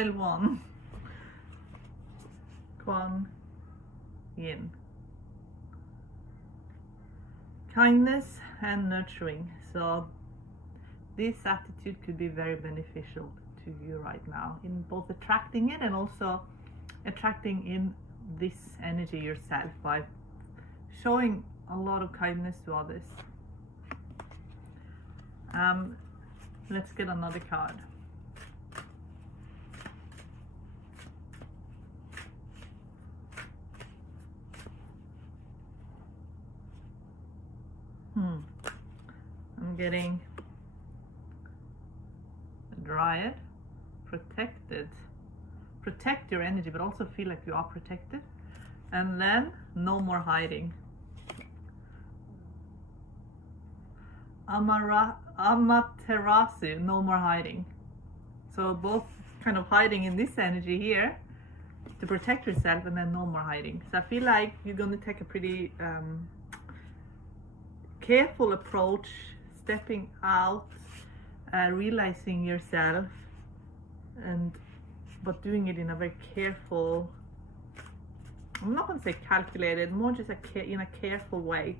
Pile one. Kuan Yin. Kindness and nurturing. So this attitude could be very beneficial to you right now in both attracting it and also attracting in this energy yourself by showing a lot of kindness to others. Let's get another card. I'm getting a Dryad. Protected. Protect your energy, but also feel like you are protected. And then no more hiding. Amaterasu, no more hiding. So both kind of hiding in this energy here to protect yourself, and then no more hiding. So I feel like you're going to take a pretty careful approach, stepping out, realizing yourself, but doing it in a very careful, I'm not going to say calculated, more just in a careful way,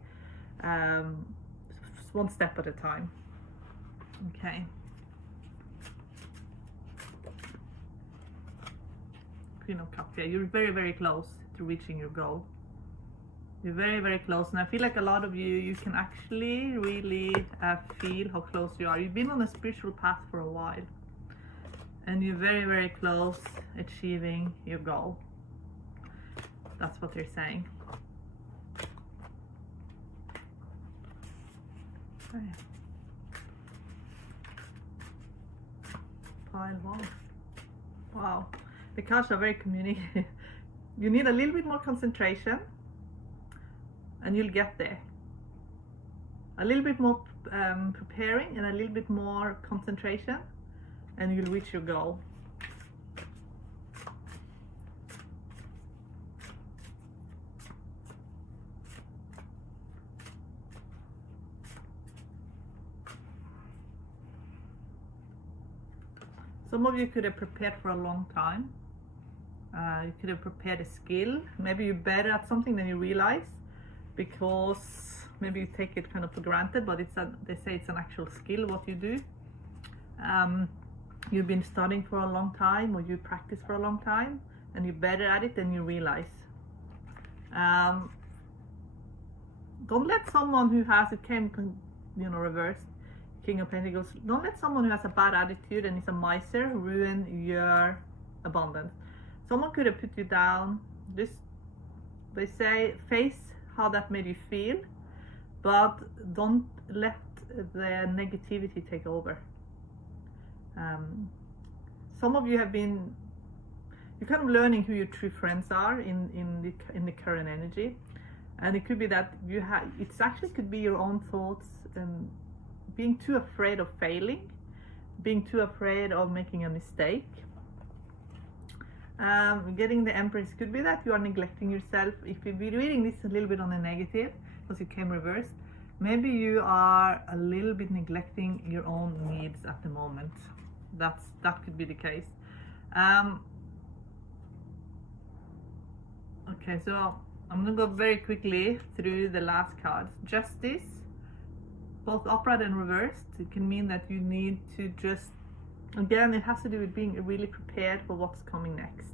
one step at a time. Okay. Queen of Cups. Yeah, you're very, very close to reaching your goal. You're very, very close, and I feel like a lot of you can actually really feel how close you are. You've been on a spiritual path for a while, and you're very, very close achieving your goal. That's what they're saying. Okay. Pile one. Wow, the cards are very communicative. You need a little bit more concentration, and you'll get there. A little bit more preparing and a little bit more concentration, and you'll reach your goal. Some of you could have prepared for a long time. You could have prepared a skill. Maybe you're better at something than you realize, because maybe you take it kind of for granted, but they say it's an actual skill what you do. You've been studying for a long time, or you practice for a long time, and you're better at it than you realize. Don't let someone who has, it came, reversed, King of Pentacles, don't let someone who has a bad attitude and is a miser ruin your abundance. Someone could have put you down. They say, face how that made you feel, but don't let the negativity take over. Some of you you're kind of learning who your true friends are in the current energy, and it could be that it actually could be your own thoughts and being too afraid of failing, being too afraid of making a mistake. Getting the Empress could be that you are neglecting yourself. If you're reading this a little bit on the negative, because it came reversed, maybe you are a little bit neglecting your own needs at the moment. That could be the case. Okay, so I'm gonna go very quickly through the last cards. Justice, both upright and reversed. It can mean that you need to just, again, it has to do with being really prepared for what's coming next.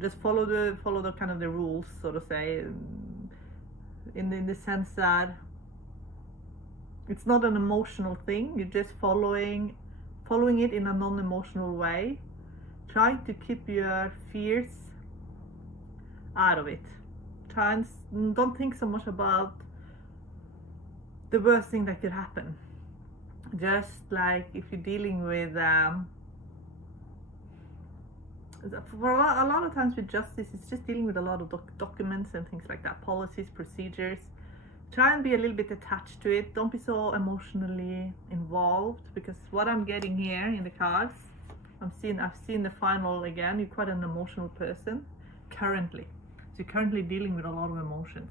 Just follow the kind of the rules, so to say, in the sense that it's not an emotional thing. You're just following it in a non-emotional way, trying to keep your fears out of it. Don't think so much about the worst thing that could happen. Just like if you're dealing with for a lot of times with justice, it's just dealing with a lot of documents and things like that, policies, procedures. Try and be a little bit attached to it. Don't be so emotionally involved, because what I'm getting here in the cards, I've seen the final again. You're quite an emotional person currently, so you're currently dealing with a lot of emotions.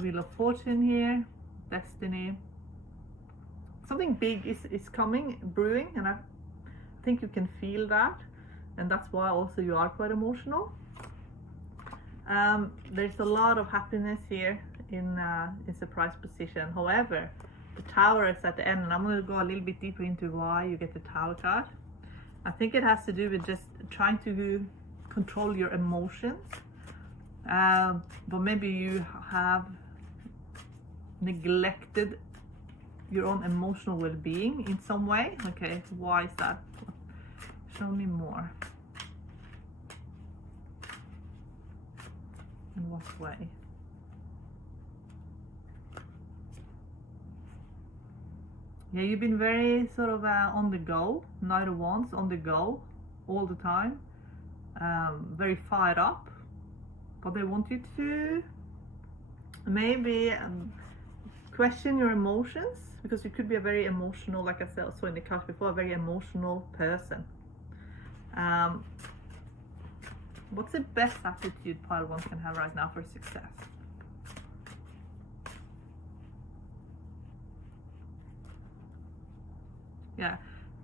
Wheel of Fortune here, Destiny. Something big is coming, brewing, and think you can feel that, and that's why also you are quite emotional. There's a lot of happiness here in surprise position. However, the Tower is at the end, and I'm going to go a little bit deeper into why you get the Tower card. I think it has to do with just trying to control your emotions, but maybe you have neglected your own emotional well-being in some way. Okay, why is that? Show me more. In what way? Yeah, you've been very sort of on the go, Knight of Wands, on the go all the time, very fired up, but they want you to maybe question your emotions, because you could be a very emotional, like I said also in the card before, a very emotional person. What's the best attitude pile 1 can have right now for success? Yeah,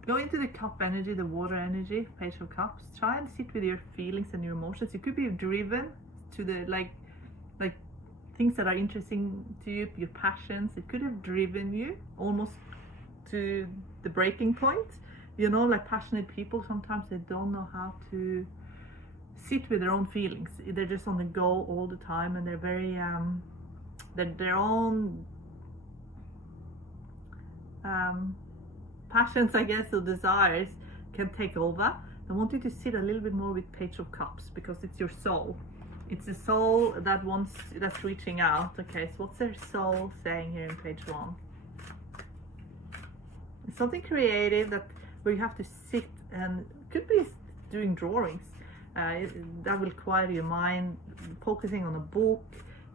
go into the cup energy, the water energy, Page of Cups. Try and sit with your feelings and your emotions. You could be driven to the like things that are interesting to you, your passions. It could have driven you almost to the breaking point. You know, like passionate people, sometimes they don't know how to sit with their own feelings. They're just on the go all the time, and they're very their own passions, I guess, or desires can take over. I want you to sit a little bit more with Page of Cups, because it's your soul. It's the soul that's reaching out. Okay, so what's their soul saying here in Page 1? It's something creative where you have to sit, and could be doing drawings. That will quiet your mind, focusing on a book,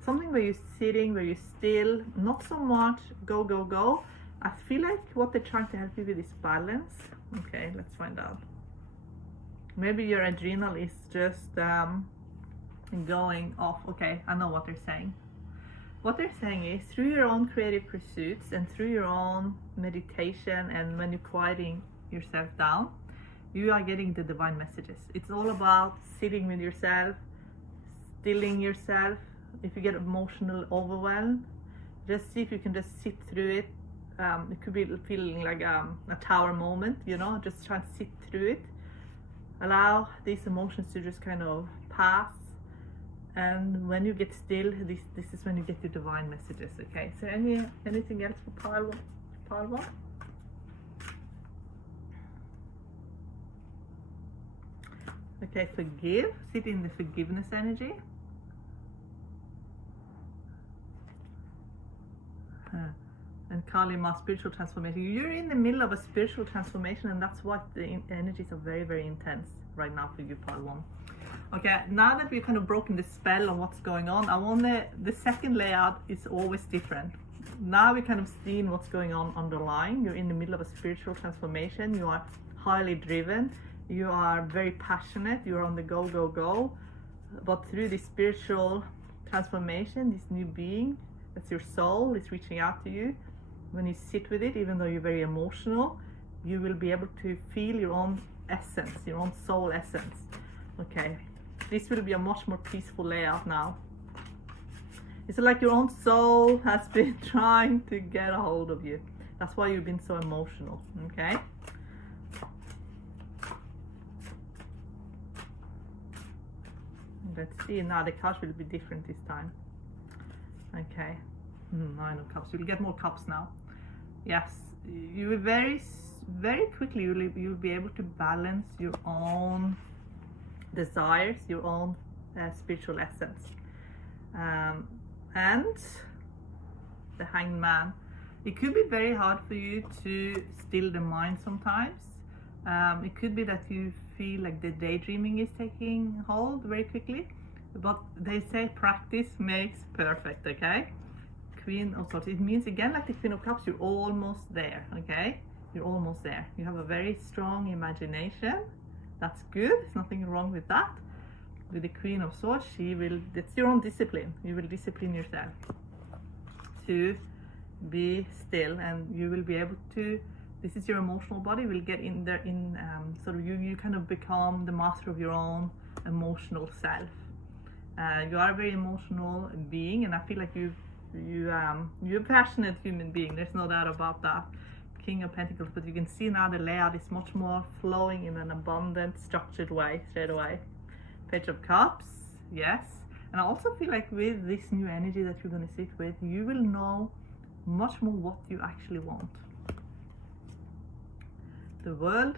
something where you're sitting, where you're still, not so much go, go, go. I feel like what they're trying to help you with is balance. Okay, let's find out. Maybe your adrenal is just going off. Okay, I know what they're saying. What they're saying is, through your own creative pursuits and through your own meditation, and when you're quieting yourself down, you are getting the divine messages. It's all about sitting with yourself, stilling yourself. If you get emotional overwhelmed, just see if you can just sit through it. It could be feeling like a tower moment, you know, just try to sit through it. Allow these emotions to just kind of pass. And when you get still, this is when you get the divine messages. Okay, so anything else for pile 1? Okay, forgive. Sit in the forgiveness energy. And Kalima, spiritual transformation. You're in the middle of a spiritual transformation, and that's what the energies are very, very intense right now for you, pile 1. Okay, now that we've kind of broken the spell on what's going on, I want the second layout is always different. Now we kind of seen what's going on underlying. You're in the middle of a spiritual transformation. You are highly driven. You are very passionate. You're on the go, go, go. But through this spiritual transformation, this new being, that's your soul, is reaching out to you. When you sit with it, even though you're very emotional, you will be able to feel your own essence, your own soul essence. Okay, this will be a much more peaceful layout now. It's like your own soul has been trying to get a hold of you. That's why you've been so emotional. Okay. Let's see, now the cards will be different this time. Okay, 9 of Cups. You'll get more cups now. Yes, you will very quickly you'll be able to balance your own desires, your own spiritual essence. And the Hanged Man. It could be very hard for you to still the mind sometimes. It could be that you feel like the daydreaming is taking hold very quickly, but they say practice makes perfect. Okay, Queen of Swords. It means, again, like the Queen of Cups, you're almost there. Okay, you're almost there. You have a very strong imagination. That's good. There's nothing wrong with that. With the Queen of Swords, that's your own discipline. You will discipline yourself to be still, and you will be able to This is your emotional body. We'll get in there in sort of you kind of become the master of your own emotional self. You are a very emotional being, and I feel like you're a passionate human being. There's no doubt about that. King of Pentacles, but you can see now the layout is much more flowing in an abundant, structured way straight away. Page of Cups, yes. And I also feel like with this new energy that you're going to sit with, you will know much more what you actually want. The World,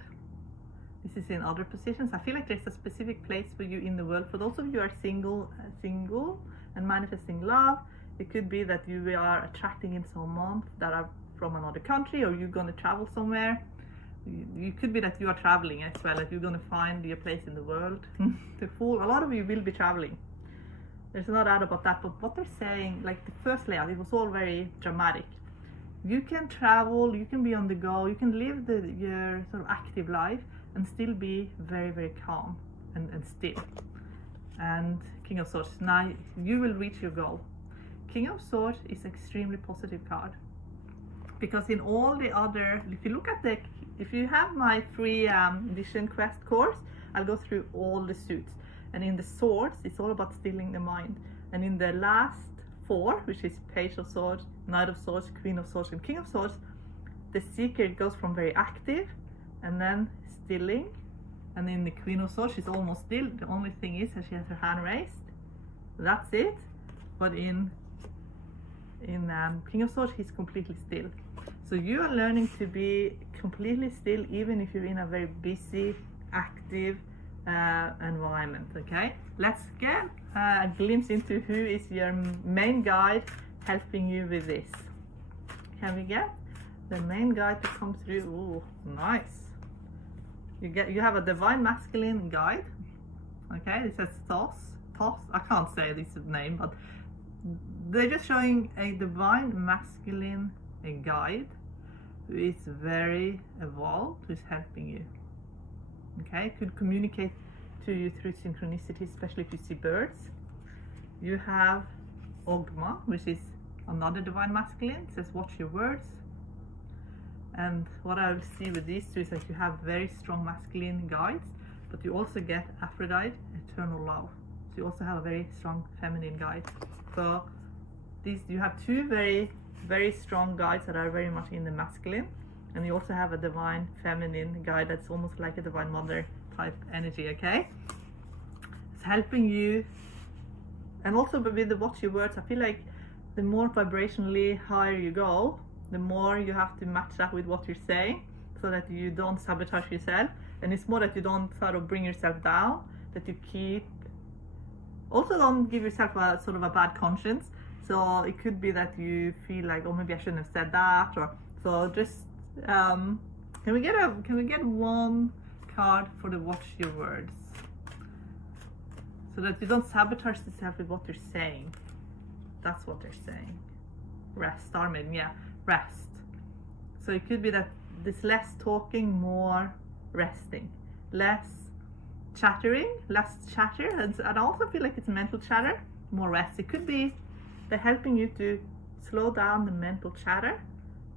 this is in other positions. I feel like there's a specific place for you in the world. For those of you who are single and manifesting love, it could be that you are attracting in someone that are from another country, or you're going to travel somewhere. You could be that you are traveling as well, that you're going to find your place in the world. The Fool, a lot of you will be traveling. There's no doubt about that, but what they're saying, like the first layout, it was all very dramatic. You can travel, you can be on the go, you can live your sort of active life and still be very, very calm and still. And King of Swords, now you will reach your goal. King of Swords is an extremely positive card, because in all the other, if you look at if you have my free Vision Quest course, I'll go through all the suits. And in the Swords, it's all about stilling the mind. And in the last 4, which is Page of Swords, Knight of Swords, Queen of Swords, and King of Swords, the Seeker goes from very active and then stilling. And in the Queen of Swords, she's almost still. The only thing is that she has her hand raised. That's it. But in King of Swords, he's completely still. So you are learning to be completely still, even if you're in a very busy, active environment. Okay, let's get a glimpse into who is your main guide helping you with this. Can we get the main guide to come through? Ooh, nice. You have a Divine Masculine guide. Okay, this says Thoth. I can't say this name, but they're just showing a Divine Masculine guide who is very evolved, who's helping you. Okay, could communicate to you through synchronicity, especially if you see birds. You have Ogma, which is another Divine Masculine. It says watch your words. And what I will see with these two is that you have very strong masculine guides, but you also get Aphrodite, eternal love. So you also have a very strong feminine guide. So you have two very, very strong guides that are very much in the masculine, and you also have a divine feminine guide that's almost like a divine mother type energy. Okay, it's helping you. And also with the watch your words, I feel like the more vibrationally higher you go, the more you have to match that with what you're saying, so that you don't sabotage yourself. And it's more that you don't sort of bring yourself down, that you keep, also don't give yourself a sort of a bad conscience. So it could be that you feel like, oh, maybe I shouldn't have said that, or so. Just can we get one card for the watch your words, so that you don't sabotage yourself with what you're saying. That's what they're saying. Rest, Star Maiden, yeah, rest. So it could be that this less talking, more resting, less chattering, less chatter, and I also feel like it's mental chatter, more rest. It could be they're helping you to slow down the mental chatter,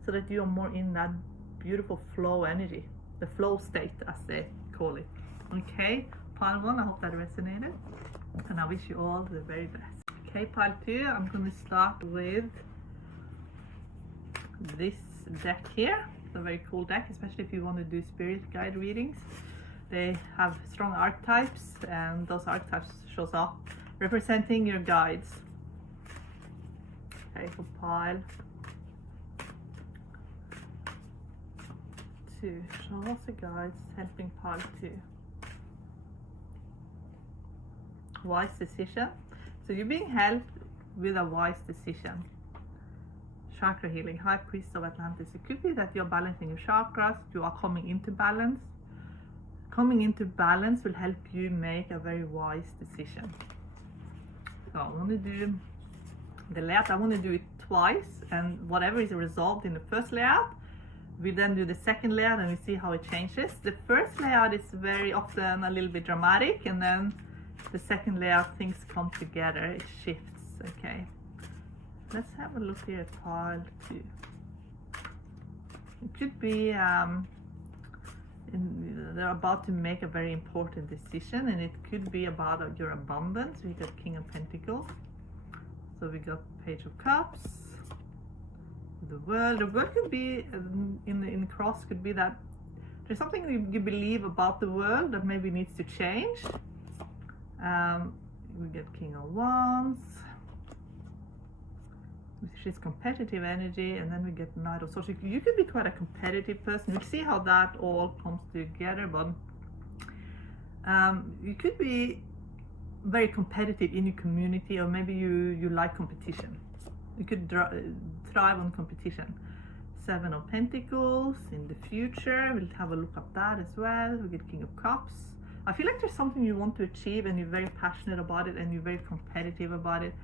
so that you are more in that beautiful flow energy, the flow state as they call it. Okay, pile 1, I hope that resonated, and I wish you all the very best. Okay, pile 2, I'm going to start with this deck here. It's a very cool deck, especially if you want to do spirit guide readings. They have strong archetypes, and those archetypes shows up representing your guides. Okay, for pile 2, show us the guides helping pile 2. Wise decision. So you're being helped with a wise decision. Chakra healing, High Priest of Atlantis. It could be that you're balancing your chakras, you are coming into balance. Coming into balance will help you make a very wise decision. So I want to do the layout. I want to do it twice, and whatever is resolved in the first layout, we then do the second layout and we see how it changes. The first layout is very often a little bit dramatic, and then the second layout, things come together, it shifts. Okay, let's have a look here at pile 2. It could be they're about to make a very important decision, and it could be about your abundance. We got King of Pentacles. So we got Page of Cups. The world could be in the cross could be that there's something you believe about the world that maybe needs to change. We get King of Wands, which is competitive energy, and then we get Knight of Swords. You could be quite a competitive person. We'll see how that all comes together, but you could be very competitive in your community, or maybe you like competition. You could thrive on competition. Seven of Pentacles in the future. We'll have a look at that as well. We get King of Cups. I feel like there's something you want to achieve, and you're very passionate about it, and you're very competitive about it.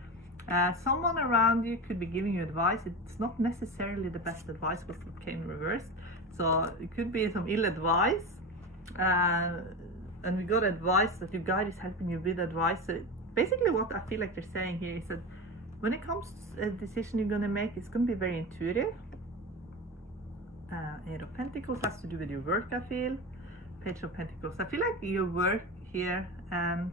Someone around you could be giving you advice. It's not necessarily the best advice because it came in reverse. So it could be some ill advice. And we got advice that your guide is helping you with advice. So basically what I feel like they're saying here is that when it comes to a decision you're going to make, it's going to be very intuitive. Eight of Pentacles has to do with your work, I feel. Page of Pentacles. I feel like your work here and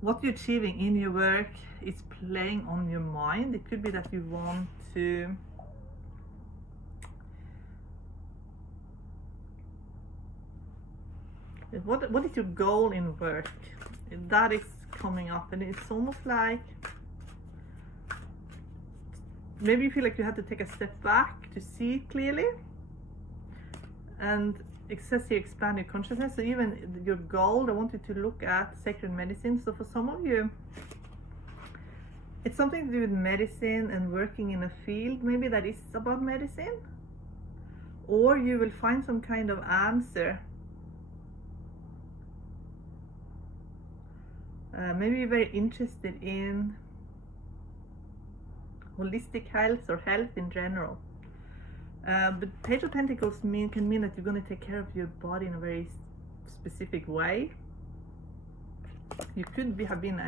what you're achieving in your work is playing on your mind. It could be that you want to what is your goal in work? That is coming up, and it's almost like maybe you feel like you have to take a step back to see it clearly. And it says here expand your consciousness. So even your goal, I want you to look at sacred medicine. So for some of you, it's something to do with medicine and working in a field maybe that is about medicine, or you will find some kind of answer. Maybe you're very interested in holistic health or health in general. But Page of Pentacles can mean that you're going to take care of your body in a very specific way. You could have been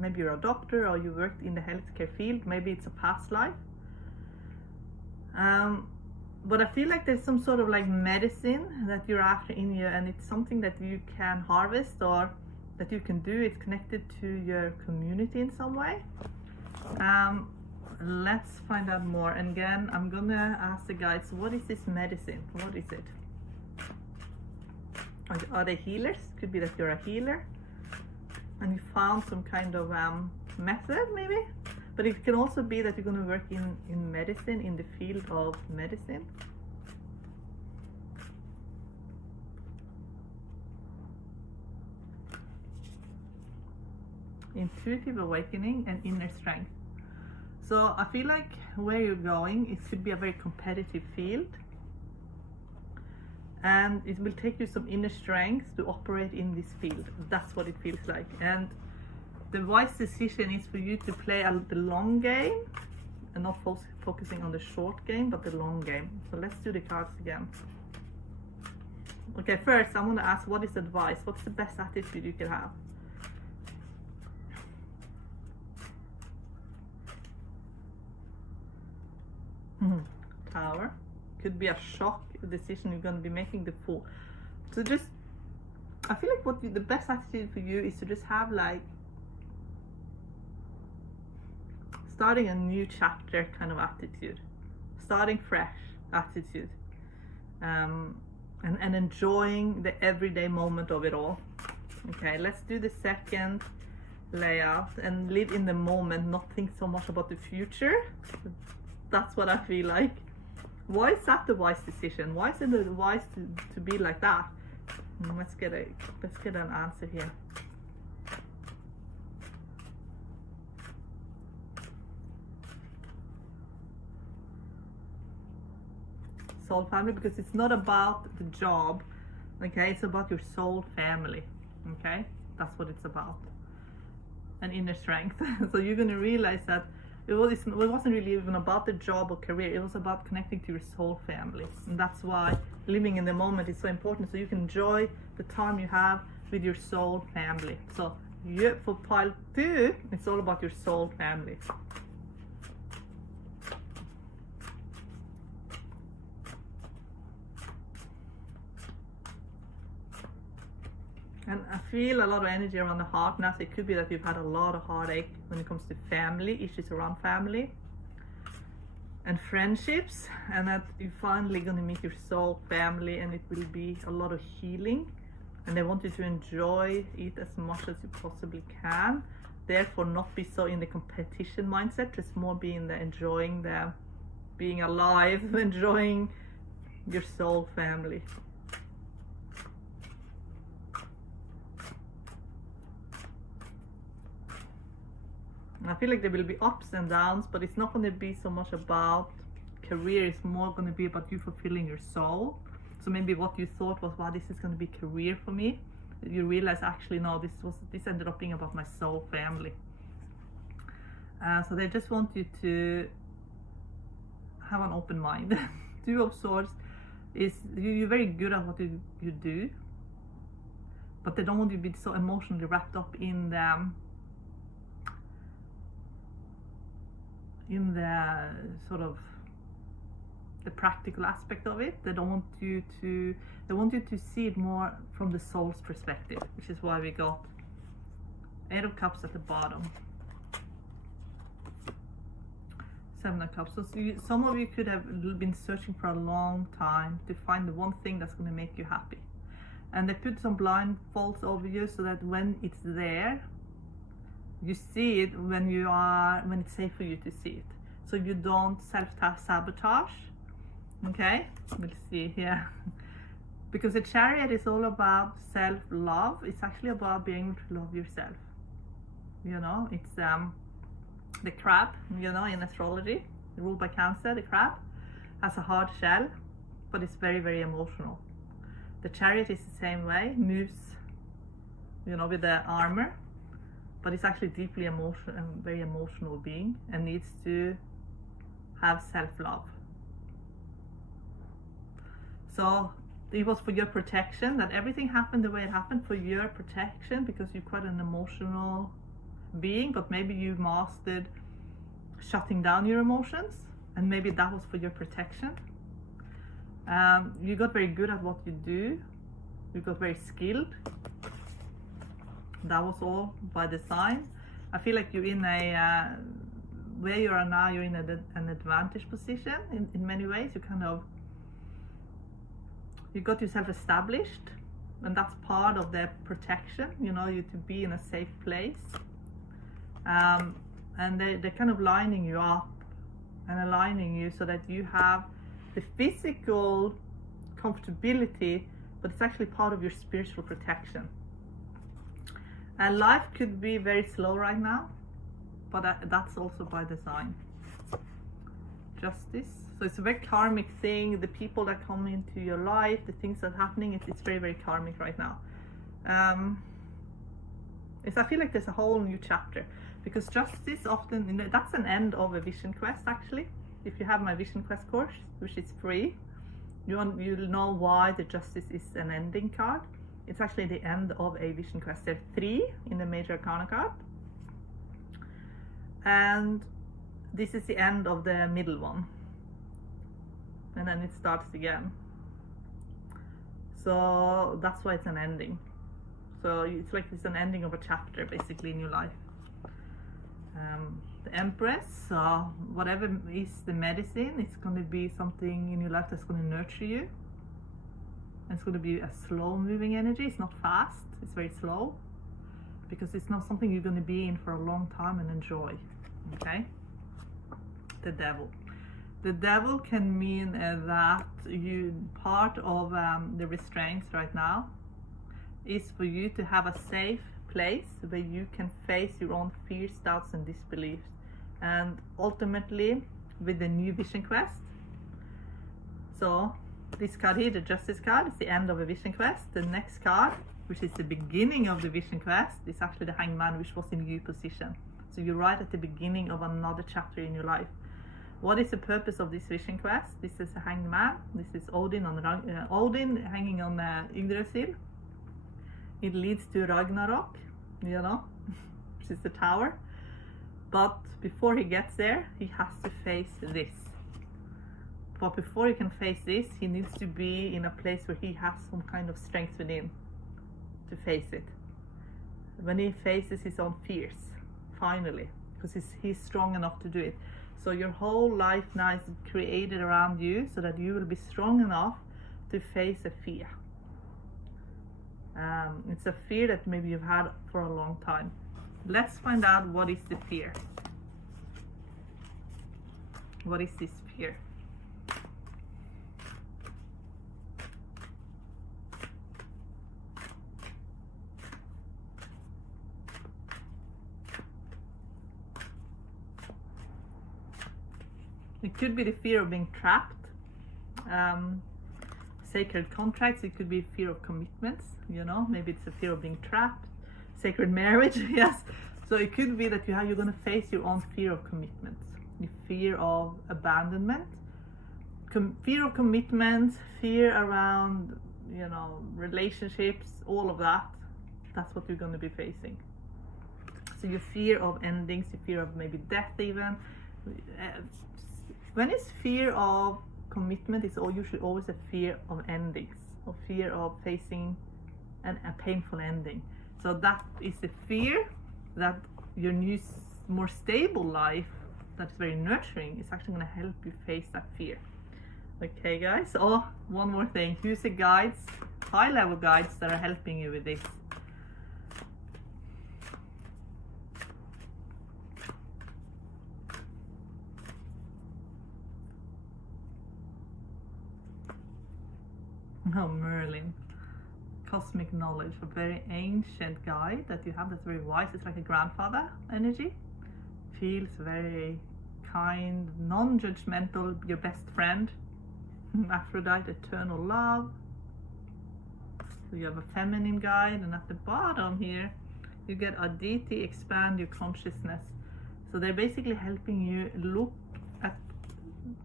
maybe you're a doctor, or you worked in the healthcare field. Maybe it's a past life. But I feel like there's some sort of like medicine that you're after in you, and it's something that you can harvest or that you can do. It's connected to your community in some way. Let's find out more. And again, I'm gonna ask the guides, what is this medicine? What is it? Are they healers? Could be that you're a healer and you found some kind of method maybe, but it can also be that you're going to work in medicine, in the field of medicine. Intuitive awakening and inner strength. So I feel like where you're going, it could be a very competitive field, and it will take you some inner strength to operate in this field. That's what it feels like. And the wise decision is for you to play the long game and not focusing on the short game, but the long game. So let's do the cards again. Okay, first I want to ask, what is advice? What's the best attitude you can have? Tower. Could be a shock decision you're going to be making, the Fool. So just, I feel like the best attitude for you is to just have like starting a new chapter kind of attitude, starting fresh attitude, and enjoying the everyday moment of it all. Okay, let's do the second layout and live in the moment, not think so much about the future. That's what I feel like. Why is that the wise decision? Why is it wise to be like that? Let's get an answer here. Soul family, because it's not about the job, okay? It's about your soul family, okay? That's what it's about. And inner strength. So you're going to realize that it wasn't really even about the job or career. It was about connecting to your soul family. And that's why living in the moment is so important, so you can enjoy the time you have with your soul family. So for pile 2, it's all about your soul family. And I feel a lot of energy around the heart now, so it could be that you've had a lot of heartache when it comes to family, issues around family and friendships, and that you're finally going to meet your soul family, and it will be a lot of healing, and they want you to enjoy it as much as you possibly can. Therefore, not be so in the competition mindset, just more be in the enjoying the being alive, enjoying your soul family. I feel like there will be ups and downs, but it's not going to be so much about career. It's more going to be about you fulfilling your soul. So maybe what you thought was, wow, this is going to be career for me, you realize actually no, this ended up being about my soul family. So they just want you to have an open mind. Two of Swords is you're very good at what you do, but they don't want you to be so emotionally wrapped up in the sort of the practical aspect of it. They want you to see it more from the soul's perspective, which is why we got 8 of Cups at the bottom, 7 of Cups. So some of you could have been searching for a long time to find the one thing that's going to make you happy, and they put some blindfolds over you so that when it's there, you see it when it's safe for you to see it, so you don't self-sabotage. Okay, we'll see here. Because the Chariot is all about self-love. It's actually about being able to love yourself. You know, it's the crab, you know, in astrology, ruled by Cancer. The crab has a hard shell, but it's very, very emotional. The Chariot is the same way, moves, you know, with the armor, but it's actually deeply emotional and very emotional being, and needs to have self-love. So it was for your protection that everything happened the way it happened, for your protection, because you're quite an emotional being, but maybe you mastered shutting down your emotions, and maybe that was for your protection. You got very good at what you do, you got very skilled. That was all by design. I feel like you're in a where you are now, you're in an advantage position in many ways. You got yourself established, and that's part of their protection, you know, you to be in a safe place. And they're kind of lining you up and aligning you so that you have the physical comfortability, but it's actually part of your spiritual protection. And life could be very slow right now, but that's also by design. Justice. So it's a very karmic thing. The people that come into your life, the things that are happening, it's very, very karmic right now. I feel like there's a whole new chapter, because justice often, you know, that's an end of a vision quest actually. If you have my vision quest course, which is free, you'll know why the justice is an ending card. It's actually the end of a vision quest. There are 3 in the major arcana card, and this is the end of the middle one, and then it starts again. So that's why it's an ending. So it's like it's an ending of a chapter basically in your life. The Empress, so whatever is the medicine, it's going to be something in your life that's going to nurture you. And it's going to be a slow moving energy. It's not fast, it's very slow, because it's not something you're going to be in for a long time and enjoy. Okay. The Devil. The Devil can mean that part of the restraints right now is for you to have a safe place where you can face your own fears, doubts and disbeliefs. And ultimately with the new vision quest, so this card here, the Justice card, is the end of a vision quest. The next card, which is the beginning of the vision quest, is actually the Hanged Man, which was in your position. So you're right at the beginning of another chapter in your life. What is the purpose of this vision quest? This is a Hanged Man. This is Odin Odin hanging on Yggdrasil. It leads to Ragnarok, you know, which is the tower. But before he gets there, he has to face this. But before he can face this, he needs to be in a place where he has some kind of strength within. to face it. When he faces his own fears, finally, because he's strong enough to do it. So your whole life now is created around you so that you will be strong enough to face a fear. It's a fear that maybe you've had for a long time. Let's find out what is the fear. What is this fear? It could be the fear of being trapped. Sacred contracts, it could be fear of commitments, you know, maybe it's a fear of being trapped. Sacred marriage, yes. So it could be that you're going to face your own fear of commitments, the fear of abandonment, fear of commitments, fear around, you know, relationships, all of that. That's what you're going to be facing. So your fear of endings, your fear of maybe death even. When it's fear of commitment, it's usually always a fear of endings, or fear of facing a painful ending. So that is the fear that your new, more stable life that's very nurturing is actually going to help you face that fear. Okay, guys. Oh, one more thing. Who's the guides, high-level guides that are helping you with this? Oh, Merlin. Cosmic knowledge, a very ancient guide that you have that's very wise. It's like a grandfather energy. Feels very kind, non-judgmental, your best friend. Aphrodite, eternal love. So you have a feminine guide, and at the bottom here you get Aditi, expand your consciousness. So they're basically helping you look at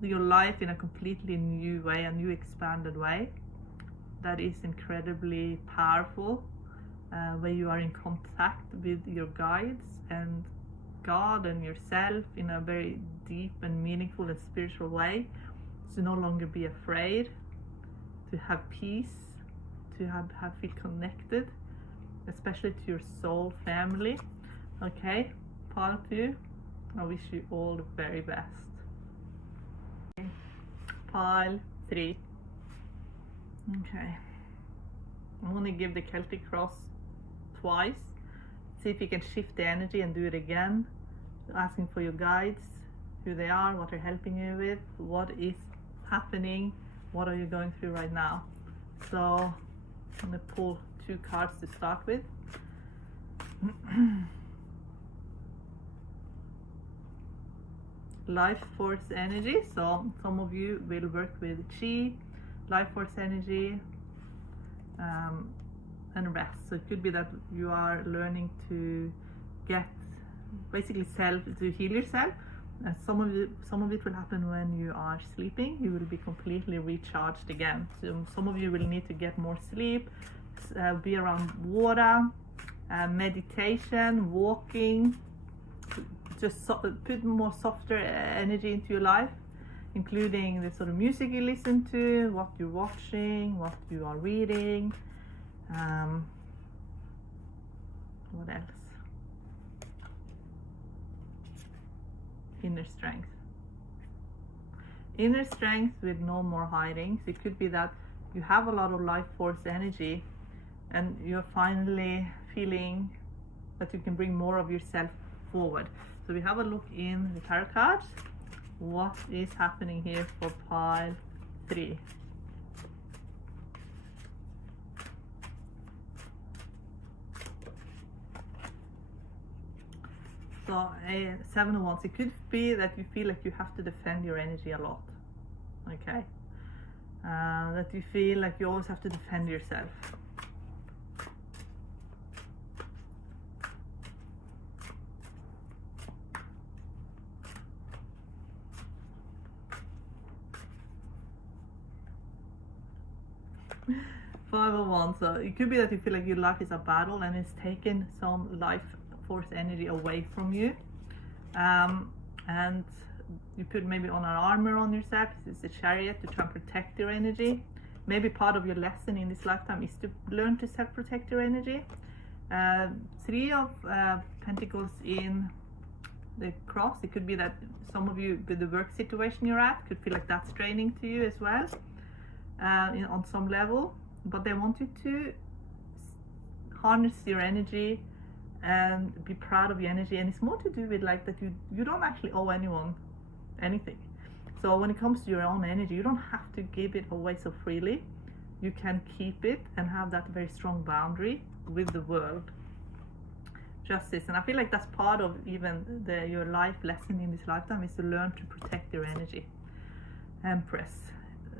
your life in a completely new way, a new expanded way. That is incredibly powerful, where you are in contact with your guides and God and yourself in a very deep and meaningful and spiritual way. To no longer be afraid, to have peace, to feel connected, especially to your soul family. Okay, Pile 2, I wish you all the very best. Pile 3. Okay, I'm going to give the Celtic cross twice. See if you can shift the energy and do it again. Asking for your guides, who they are, what they're helping you with, what is happening, what are you going through right now. So I'm going to pull 2 cards to start with. Life force energy. So some of you will work with chi, life force energy, and rest. So it could be that you are learning to get basically to heal yourself. Some of it will happen when you are sleeping. You will be completely recharged again. So some of you will need to get more sleep, be around water, meditation, walking, just put more softer energy into your life, including the sort of music you listen to, what you're watching, what you are reading. What else? Inner strength. Inner strength with no more hiding. So it could be that you have a lot of life force energy and you're finally feeling that you can bring more of yourself forward. So we have a look in the tarot cards. What is happening here for pile 3? So a 7 of Wands, it could be that you feel like you have to defend your energy a lot. Okay, that you feel like you always have to defend yourself. Five of Wands, so it could be that you feel like your life is a battle and it's taken some life force energy away from you, and you put maybe on an armor on yourself. It's a Chariot to try and protect your energy. maybe part of your lesson in this lifetime is to learn to self-protect your energy. Three of Pentacles in the cross, it could be that some of you, with the work situation you're at, could feel like that's draining to you as well, on some level. But they want you to harness your energy and be proud of your energy. And it's more to do with like that you don't actually owe anyone anything. So when it comes to your own energy, you don't have to give it away so freely. You can keep it and have that very strong boundary with the world. Justice. And I feel like that's part of even your life lesson in this lifetime, is to learn to protect your energy. Empress.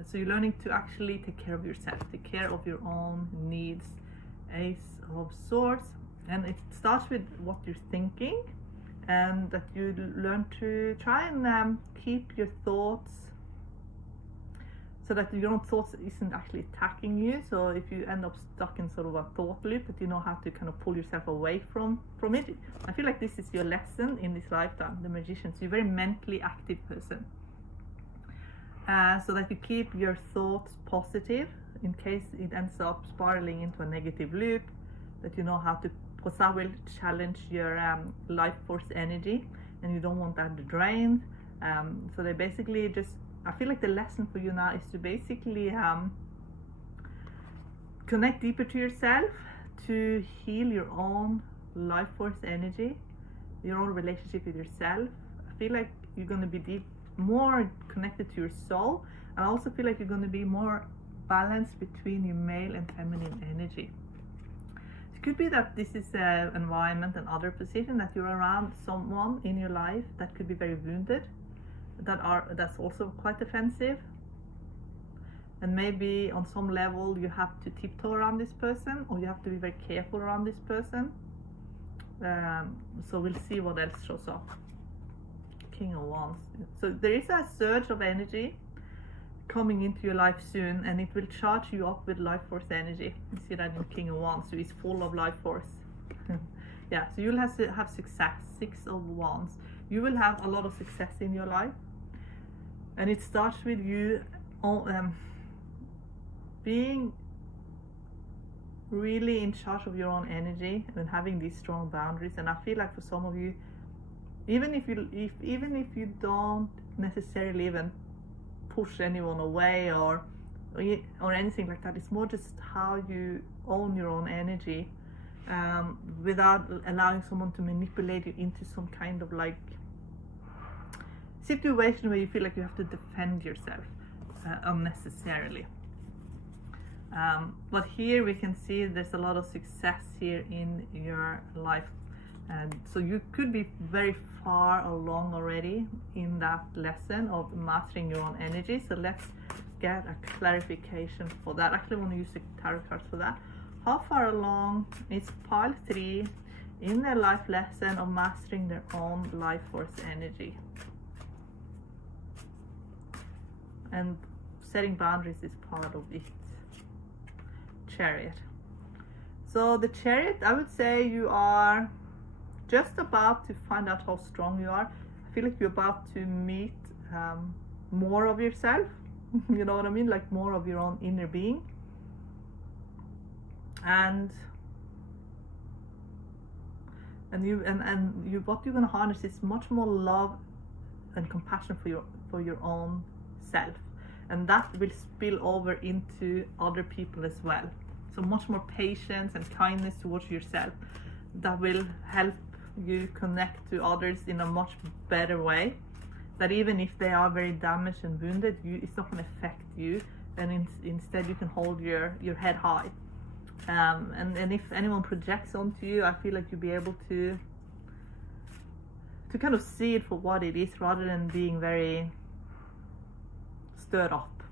So you're learning to actually take care of yourself, take care of your own needs. Ace of Swords. And it starts with what you're thinking, and that you learn to try and keep your thoughts so that your own thoughts isn't actually attacking you. So if you end up stuck in sort of a thought loop, that you know how to kind of pull yourself away from it. I feel like this is your lesson in this lifetime, the Magician. So you're a very mentally active person, so that you keep your thoughts positive in case it ends up spiraling into a negative loop, that you know how to, because that will challenge your life force energy, and you don't want that drained. So they basically just, I feel like the lesson for you now is to basically connect deeper to yourself, to heal your own life force energy, your own relationship with yourself. I feel like you're going to be more connected to your soul, and I also feel like you're going to be more balanced between your male and feminine energy. It could be that this is an environment and other position, that you're around someone in your life that could be very wounded, that's also quite offensive, and maybe on some level you have to tiptoe around this person, or you have to be very careful around this person. So we'll see what else shows up. King of Wands. So there is a surge of energy coming into your life soon, and it will charge you up with life force energy. You see that in King of Wands, so it's full of life force. Yeah, so you'll have to have success. 6 of Wands. You will have a lot of success in your life, and it starts with you being really in charge of your own energy and having these strong boundaries. And I feel like for some of you, even if you don't necessarily even push anyone away or anything like that, it's more just how you own your own energy, without allowing someone to manipulate you into some kind of like situation where you feel like you have to defend yourself unnecessarily. But here we can see there's a lot of success here in your life, and so you could be very far along already in that lesson of mastering your own energy. So let's get a clarification for that. I actually want to use the tarot cards for that. How far along is pile 3 in their life lesson of mastering their own life force energy? And setting boundaries is part of it. Chariot. So the Chariot, I would say you are just about to find out how strong you are. I feel like you're about to meet more of yourself. You know what I mean? Like more of your own inner being. And what you're gonna harness is much more love and compassion for your own self, and that will spill over into other people as well. So much more patience and kindness towards yourself, that will help you connect to others in a much better way, that even if they are very damaged and wounded, it's not going to affect you, and instead you can hold your head high. And if anyone projects onto you, I feel like you'll be able to kind of see it for what it is, rather than being very stirred up.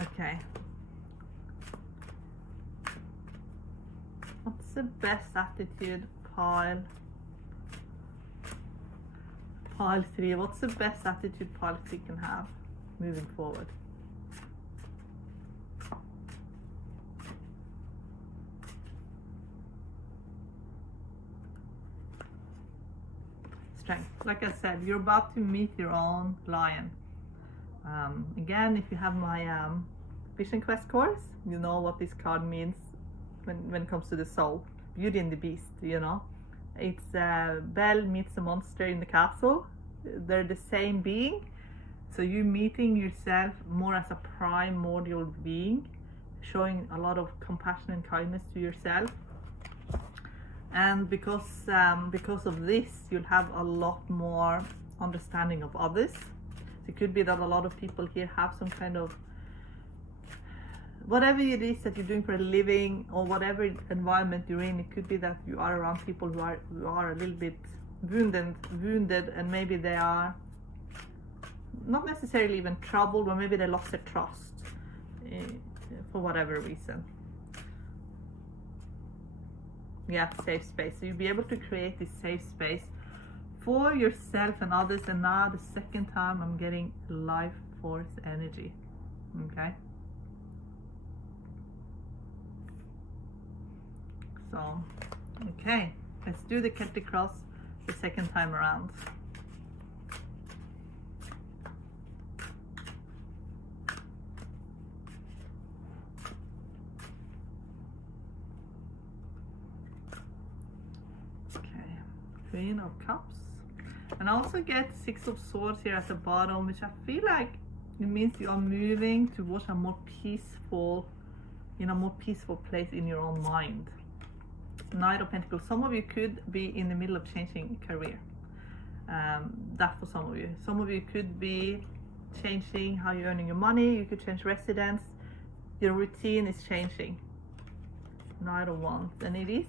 Okay. What's the best attitude, pile 3? What's the best attitude pile 3 can have moving forward? Strength. Like I said, you're about to meet your own lion. Again, if you have my Vision Quest course, you know what this card means when it comes to the soul. Beauty and the Beast, you know. It's Belle meets a monster in the castle. They're the same being. So you meeting yourself more as a primordial being, showing a lot of compassion and kindness to yourself. And because of this, you'll have a lot more understanding of others. It could be that a lot of people here have some kind of, whatever it is that you're doing for a living, or whatever environment you're in, it could be that you are around people who are a little bit wounded, and maybe they are not necessarily even troubled, or maybe they lost their trust for whatever reason. Yeah, safe space. So you'll be able to create this safe space for yourself and others. And now the second time I'm getting life force energy. Okay. So, okay, let's do the Celtic cross the second time around. Queen of Cups, and I also get Six of Swords here at the bottom, which I feel like it means you are moving towards a more peaceful, in a more peaceful place in your own mind. Knight of Pentacles. Some of you could be in the middle of changing career. That for some of you. Some of you could be changing how you're earning your money. You could change residence. Your routine is changing. Knight of Wands, and it is.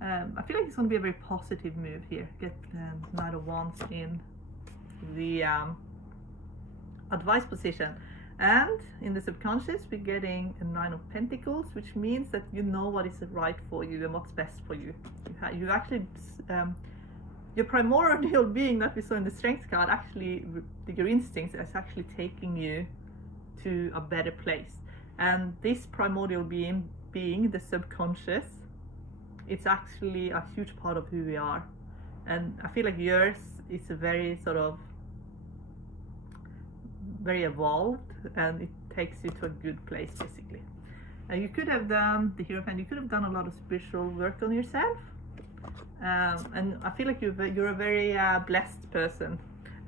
I feel like it's going to be a very positive move here. Get Knight of Wands in the advice position. And in the subconscious, we're getting a Nine of Pentacles, which means that you know what is right for you and what's best for you. You actually, your primordial being that we saw in the Strength card, actually, your instincts is actually taking you to a better place. And this primordial being the subconscious, it's actually a huge part of who we are. And I feel like yours is a very sort of very evolved, and it takes you to a good place basically. You could have done the Hierophant, you could have done a lot of spiritual work on yourself, and I feel like you're a very blessed person.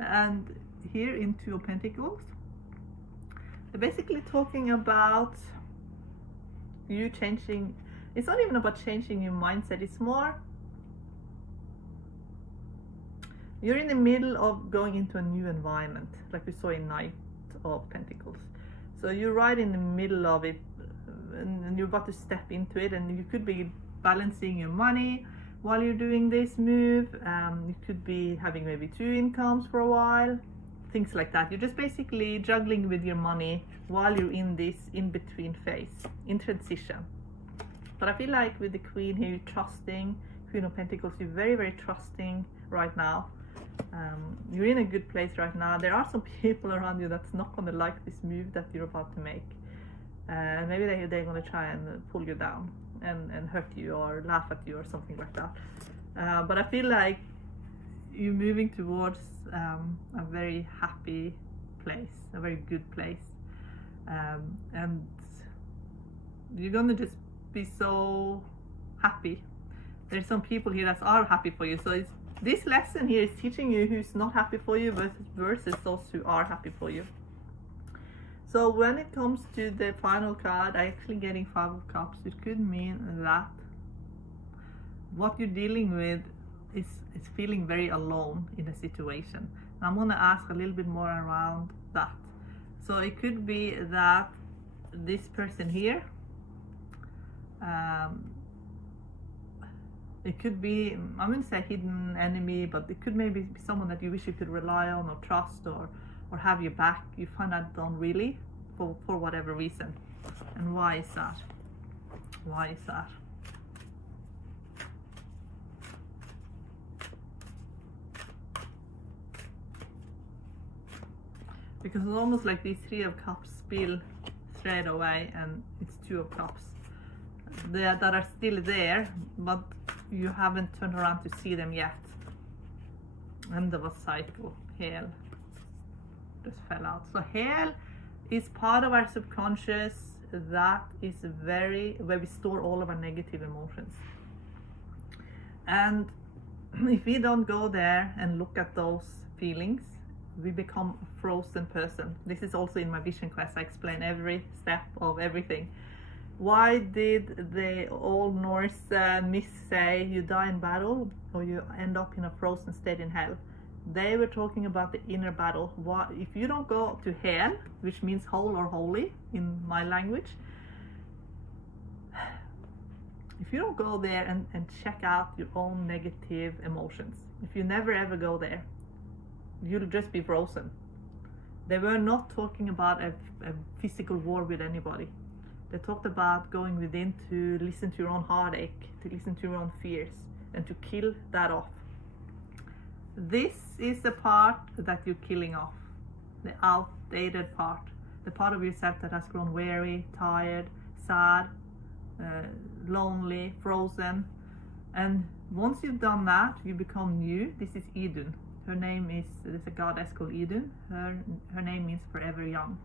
And here in Two of Pentacles, they're basically talking about you changing. It's not even about changing your mindset, it's more you're in the middle of going into a new environment, like we saw in Knight of Pentacles. So you're right in the middle of it, and you're about to step into it, and you could be balancing your money while you're doing this move. You could be having maybe two incomes for a while, things like that. You're just basically juggling with your money while you're in this in-between phase, in transition. But I feel like with the Queen here, you're trusting, Queen of Pentacles, you're very, very trusting right now. You're in a good place right now. There are some people around you that's not going to like this move that you're about to make. Maybe they're going to try and pull you down and hurt you or laugh at you or something like that. But I feel like you're moving towards a very happy place, a very good place. And you're going to just be so happy. There's some people here that are happy for you. So this lesson here is teaching you who's not happy for you versus those who are happy for you. So when it comes to the final card, I'm actually getting Five of Cups. It could mean that what you're dealing with is feeling very alone in a situation. And I'm going to ask a little bit more around that. So it could be that this person here, it could be, I wouldn't say hidden enemy, but it could maybe be someone that you wish you could rely on or trust or have your back. You find out don't really, for whatever reason. And why is that? Why is that? Because it's almost like these Three of Cups spill straight away, and it's Two of Cups that are still there, but you haven't turned around to see them yet. End of a cycle. Hell just fell out. So hell is part of our subconscious. That is where we store all of our negative emotions. And if we don't go there and look at those feelings, we become a frozen person. This is also in my vision quest. I explain every step of everything. Why did the old Norse myths say you die in battle or you end up in a frozen state in hell? They were talking about the inner battle. If you don't go to hell, which means whole or holy in my language, if you don't go there and check out your own negative emotions, if you never ever go there, you'll just be frozen. They were not talking about a physical war with anybody. They talked about going within to listen to your own heartache, to listen to your own fears, and to kill that off. This is the part that you're killing off, the outdated part, the part of yourself that has grown weary, tired, sad, lonely, frozen. And once you've done that, you become new. This is Idun. Her name is, there's a goddess called Idun. Her name means forever young.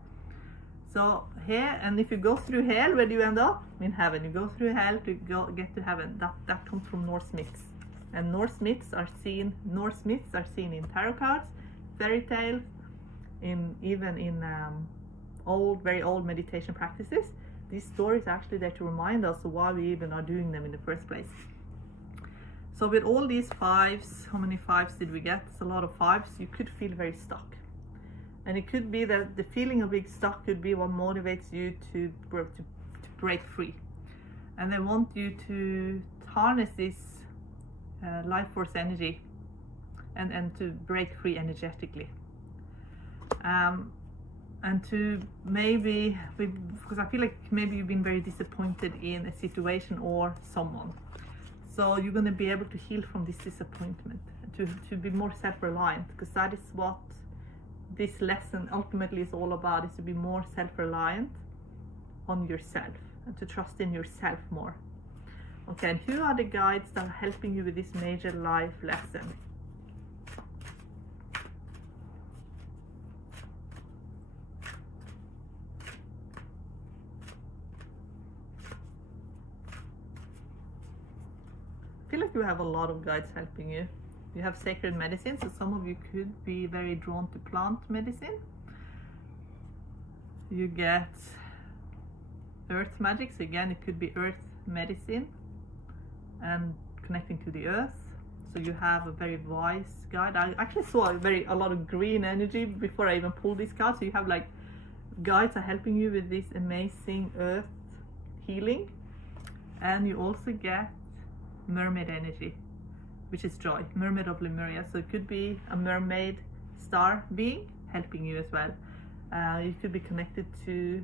So here, and if you go through hell, where do you end up? In heaven. You go through hell to get to heaven. That comes from Norse myths. And Norse myths are seen in tarot cards, fairy tales, even in very old meditation practices. These stories are actually there to remind us of why we even are doing them in the first place. So with all these fives, how many fives did we get? It's a lot of fives. You could feel very stuck. And it could be that the feeling of being stuck could be what motivates you to break free. And they want you to harness this life force energy and to break free energetically. And to maybe, because I feel like maybe you've been very disappointed in a situation or someone. So you're going to be able to heal from this disappointment, to be more self-reliant, because that is what this lesson ultimately is all about, is to be more self-reliant on yourself and to trust in yourself more. Okay, and who are the guides that are helping you with this major life lesson? I feel like you have a lot of guides helping you. You have sacred medicine, so some of you could be very drawn to plant medicine. You get earth magic, so again it could be earth medicine and connecting to the earth. So you have a very wise guide. I actually saw a lot of green energy before I even pulled this card. So you have like guides are helping you with this amazing earth healing, and you also get mermaid energy, which is joy, mermaid of Lemuria. So it could be a mermaid star being helping you as well. You could be connected to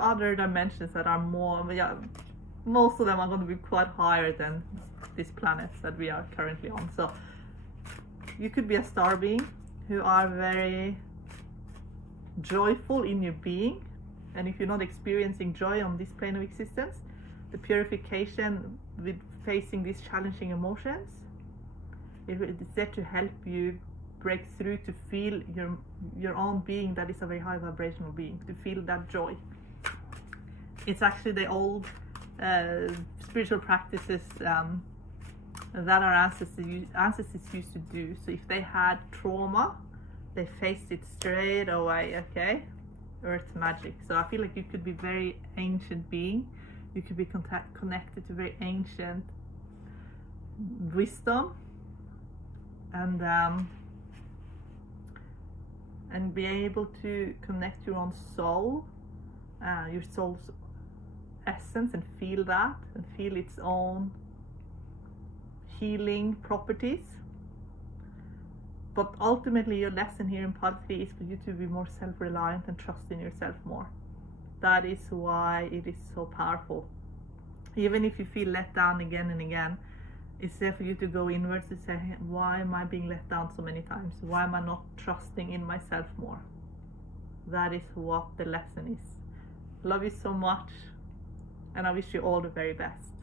other dimensions that are more, most of them are going to be quite higher than these planets that we are currently on. So you could be a star being who are very joyful in your being, and if you're not experiencing joy on this plane of existence, the purification with facing these challenging emotions, it's there to help you break through, to feel your own being that is a very high vibrational being, to feel that joy. It's actually the old spiritual practices that our ancestors used to do. So if they had trauma, they faced it straight away. Okay, earth magic. So I feel like you could be very ancient being. You could be connected to very ancient wisdom, and be able to connect your own soul, your soul's essence, and feel that, and feel its own healing properties. But ultimately your lesson here in part 3 is for you to be more self-reliant and trust in yourself more. That is why it is so powerful. Even if you feel let down again and again, it's there for you to go inwards to say, why am I being let down so many times? Why am I not trusting in myself more? That is what the lesson is. Love you so much, and I wish you all the very best.